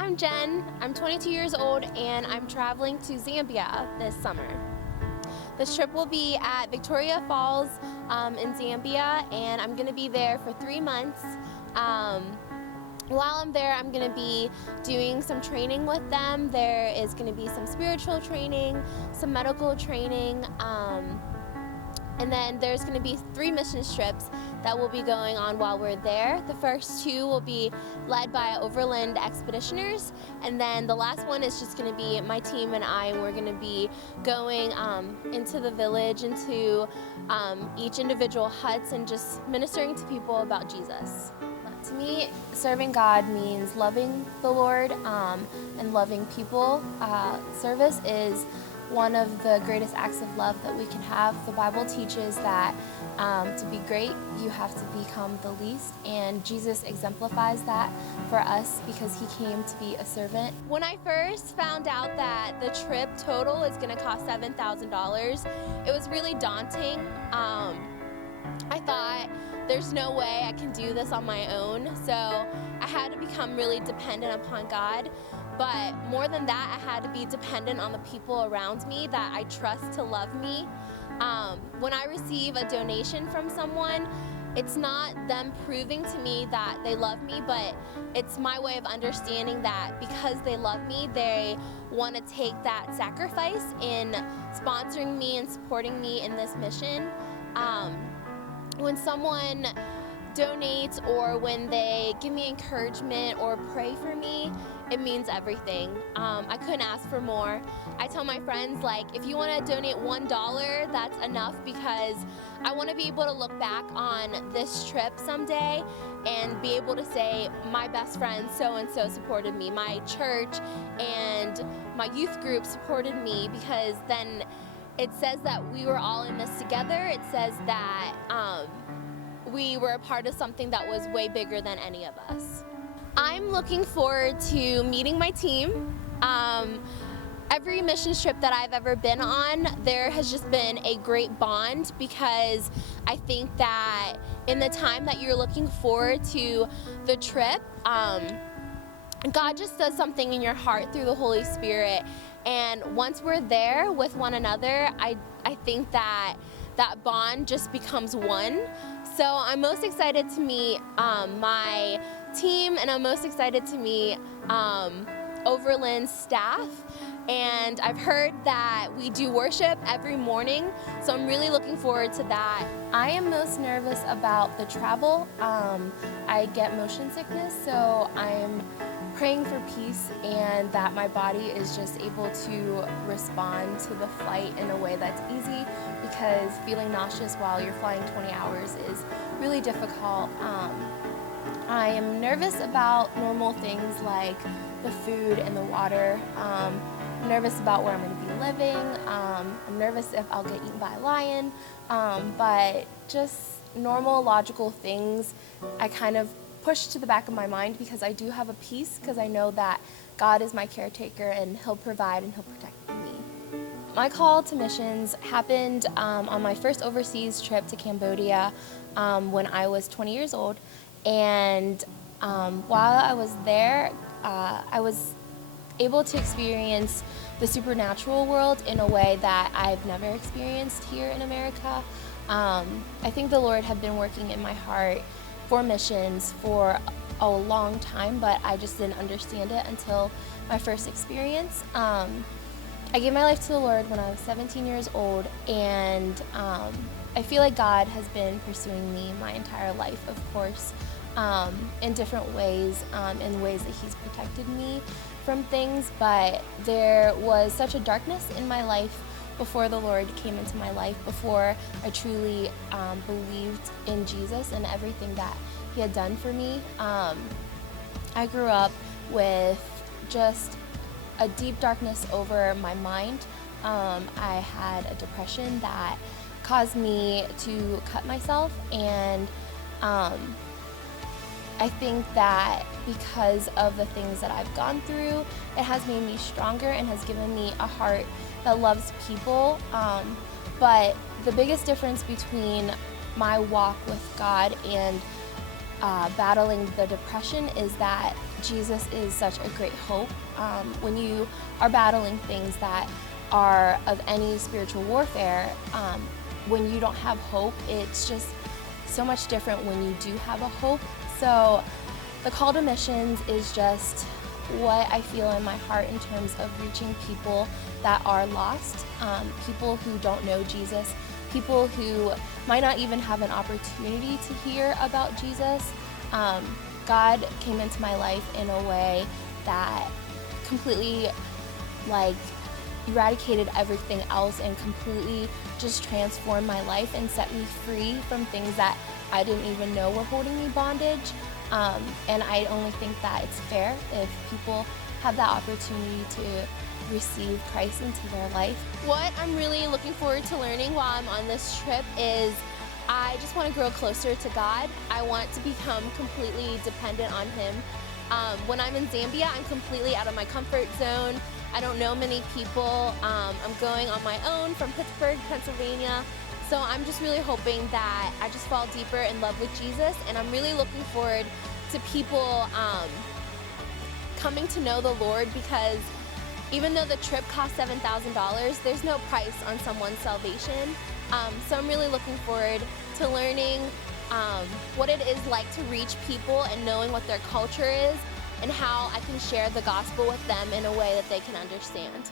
I'm Jen. I'm 22 years old and I'm traveling to Zambia this summer. This trip will be at Victoria Falls in Zambia, and I'm going to be there for 3 months. While I'm there, I'm going to be doing some training with them. There is going to be some spiritual training, some medical training, and then there's going to be 3 mission trips that will be going on while we're there. The first 2 will be led by overland expeditioners, and then the last one is just going to be my team and I, and we're going to be going into the village, into each individual huts, and just ministering to people about Jesus. To me, serving God means loving the Lord and loving people. Service is one of the greatest acts of love that we can have. The Bible teaches that to be great, you have to become the least, and Jesus exemplifies that for us because he came to be a servant. When I first found out that the trip total is going to cost $7,000, it was really daunting. I thought, there's no way I can do this on my own, so I had to become really dependent upon God. But more than that, I had to be dependent on the people around me that I trust to love me. When I receive a donation from someone, it's not them proving to me that they love me, but it's my way of understanding that because they love me, they want to take that sacrifice in sponsoring me and supporting me in this mission. When someone donates or when they give me encouragement or pray for me, it means everything. I couldn't ask for more. I tell my friends, like, if you want to donate $1, that's enough, because I want to be able to look back on this trip someday and be able to say my best friend so-and-so supported me, my church and my youth group supported me, because then it says that we were all in this together. It says that we were a part of something that was way bigger than any of us. I'm looking forward to meeting my team. Every mission trip that I've ever been on, there has just been a great bond, because I think that in the time that you're looking forward to the trip, God just does something in your heart through the Holy Spirit. And once we're there with one another, I think that that bond just becomes one. So I'm most excited to meet my team, and I'm most excited to meet Overland staff. And I've heard that we do worship every morning, so I'm really looking forward to that. I am most nervous about the travel. I get motion sickness, so I'm praying for peace and that my body is just able to respond to the flight in a way that's easy, because feeling nauseous while you're flying 20 hours is really difficult. I am nervous about normal things like the food and the water. I'm nervous about where I'm going to be living. I'm nervous if I'll get eaten by a lion, but just normal logical things I kind of push to the back of my mind, because I do have a peace, because I know that God is my caretaker and he'll provide and he'll protect me. My call to missions happened on my first overseas trip to Cambodia when I was 20 years old. And while I was there, I was able to experience the supernatural world in a way that I've never experienced here in America. I think the Lord had been working in my heart for missions for a long time, but I just didn't understand it until my first experience. I gave my life to the Lord when I was 17 years old, and I feel like God has been pursuing me my entire life, of course, in different ways, in ways that he's protected me from things, but there was such a darkness in my life before the Lord came into my life, before I truly believed in Jesus and everything that he had done for me. I grew up with just a deep darkness over my mind. I had a depression that caused me to cut myself, and I think that because of the things that I've gone through, it has made me stronger and has given me a heart that loves people. But the biggest difference between my walk with God and battling the depression is that Jesus is such a great hope. When you are battling things that are of any spiritual warfare, when you don't have hope, it's just so much different when you do have a hope. So the call to missions is just what I feel in my heart in terms of reaching people that are lost, people who don't know Jesus, people who might not even have an opportunity to hear about Jesus. God came into my life in a way that completely eradicated everything else and completely just transformed my life and set me free from things that I didn't even know were holding me bondage. And I only think that it's fair if people have that opportunity to receive Christ into their life. What I'm really looking forward to learning while I'm on this trip is I just want to grow closer to God. I want to become completely dependent on Him. When I'm in Zambia, I'm completely out of my comfort zone. I don't know many people. I'm going on my own from Pittsburgh, Pennsylvania. So I'm just really hoping that I just fall deeper in love with Jesus, and I'm really looking forward to people coming to know the Lord, because even though the trip cost $7,000, there's no price on someone's salvation. So I'm really looking forward to learning what it is like to reach people and knowing what their culture is and how I can share the gospel with them in a way that they can understand.